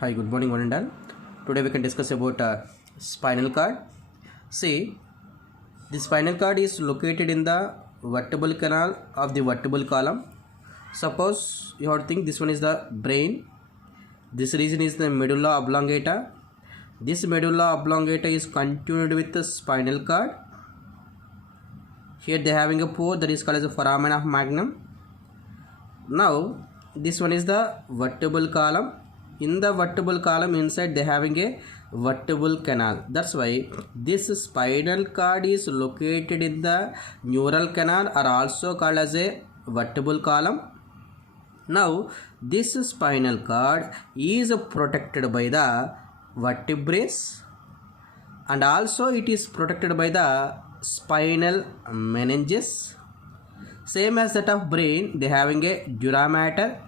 Hi, good morning, one and all. Today we can discuss about spinal cord. See, the spinal cord is located in the vertebral canal of the vertebral column. Suppose you have to think this one is the brain. This region is the medulla oblongata. This medulla oblongata is continued with the spinal cord. Here they are having a pore that is called as a foramen of magnum. Now this one is the vertebral column. In the vertebral column inside they are having a vertebral canal. That's why this spinal cord is located in the neural canal or also called as a vertebral column. Now this spinal cord is protected by the vertebrae and also it is protected by the spinal meninges. Same as that of brain, they having a dura mater,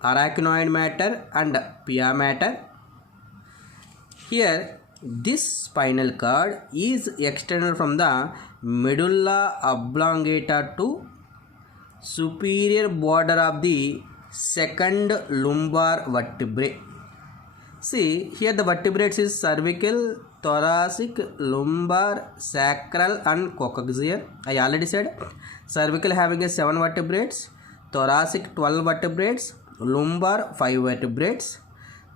arachnoid matter and pia mater. Here this spinal cord is extended from the medulla oblongata to superior border of the second lumbar vertebrae. See here the vertebrates is cervical, thoracic, lumbar, sacral and coccygeal. I already said cervical having a 7 vertebrates, thoracic 12 vertebrates, lumbar 5 vertebrates.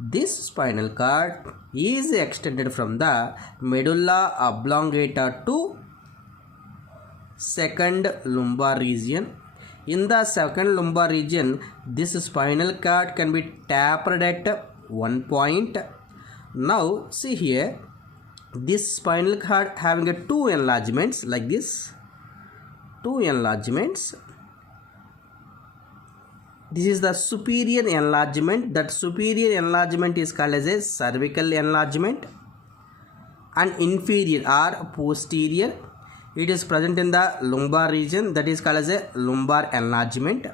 This spinal cord is extended from the medulla oblongata to second lumbar region. In the second lumbar region, this spinal cord can be tapered at one point. Now see here, this spinal cord having a 2 enlargements like this. 2 enlargements. This is the superior enlargement. That superior enlargement is called as a cervical enlargement, and inferior or posterior, it is present in the lumbar region, that is called as a lumbar enlargement.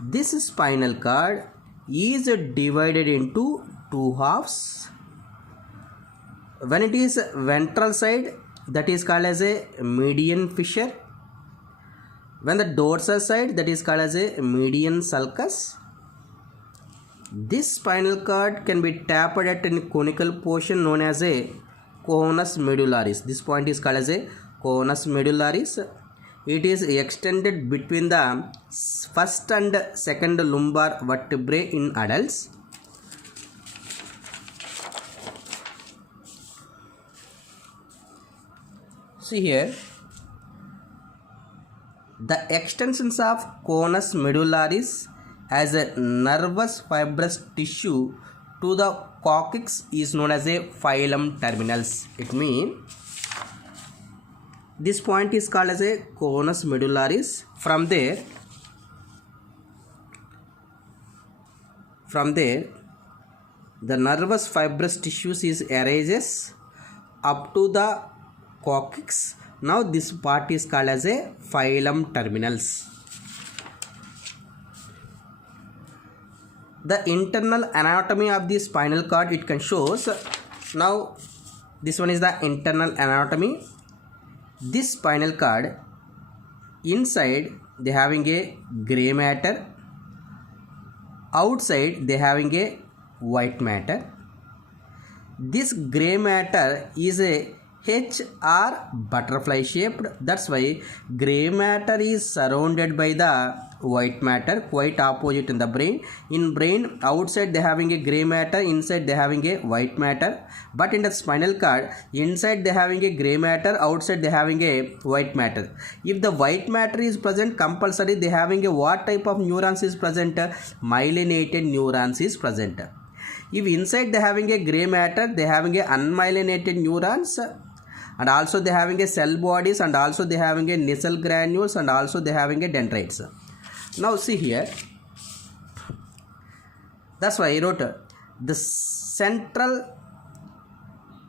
This spinal cord is divided into 2 halves. When it is ventral side, that is called as a median fissure. When the dorsal side, that is called as a median sulcus. This spinal cord can be tapered at a conical portion known as a conus medullaris. This point is called as a conus medullaris. It is extended between the first and second lumbar vertebrae in adults. See here, the extensions of conus medullaris as a nervous fibrous tissue to the coccyx is known as a filum terminalis. It means this point is called as a conus medullaris. From there the nervous fibrous tissues is arises up to the coccyx. Now this part is called as a filum terminalis. The internal anatomy of the spinal cord it can shows. Now this one is the internal anatomy. This spinal cord inside they having a gray matter, outside they having a white matter. This gray matter is a H or butterfly shaped. That's why gray matter is surrounded by the white matter, quite opposite in the brain. In brain, outside they having a gray matter, inside they having a white matter. But in the spinal cord, inside they having a gray matter, outside they having a white matter. If the white matter is present, compulsory they having a what type of neurons is present? Myelinated neurons is present. If inside they having a gray matter, they having a unmyelinated neurons, and also they having a cell bodies, and also they having a nasal granules, and also they having a dendrites. Now see here, that's why I wrote the central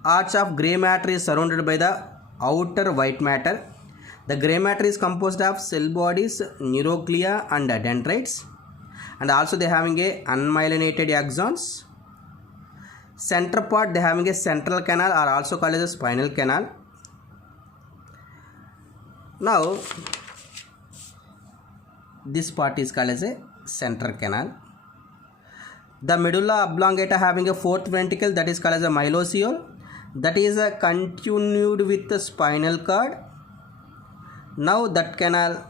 arch of gray matter is surrounded by the outer white matter. The gray matter is composed of cell bodies, neuroglia and dendrites, and also they having a unmyelinated axons. Center part they having a central canal or also called as a spinal canal. Now this part is called as a central canal. The medulla oblongata having a fourth ventricle, that is called as a myeloceole, that is continued with the spinal cord. Now that canal,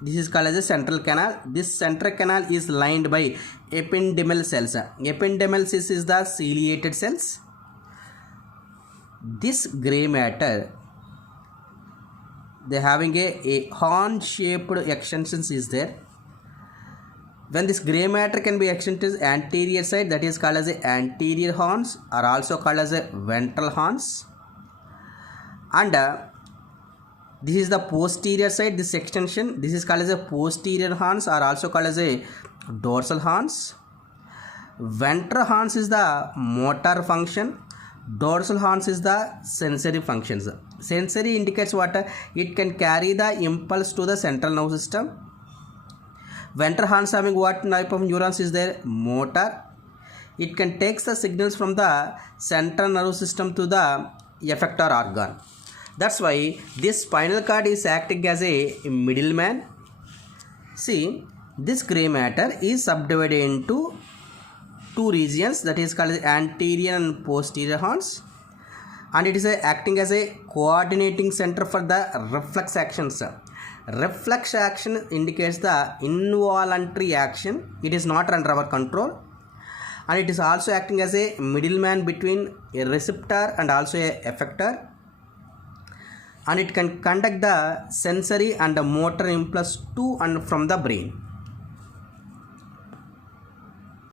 this is called as a central canal. This central canal is lined by ependymal cells. Ependymal cells is the ciliated cells. This gray matter, they having a horn shaped extensions is there. When this gray matter can be extended to anterior side, that is called as a anterior horns, or also called as a ventral horns. And this is the posterior side, this extension, this is called as a posterior horns, or also called as a dorsal horns. Ventral horns is the motor function, dorsal horns is the sensory functions. Sensory indicates what? It can carry the impulse to the central nervous system. Ventral horns having what type of neurons is there? Motor. It can take the signals from the central nervous system to the effector organ. That's why this spinal cord is acting as a middleman. See, this gray matter is subdivided into two regions, that is called anterior and posterior horns, and it is acting as a coordinating center for the reflex actions. Reflex action indicates the involuntary action. It is not under our control, and it is also acting as a middleman between a receptor and also a effector, and it can conduct the sensory and the motor impulse to and from the brain.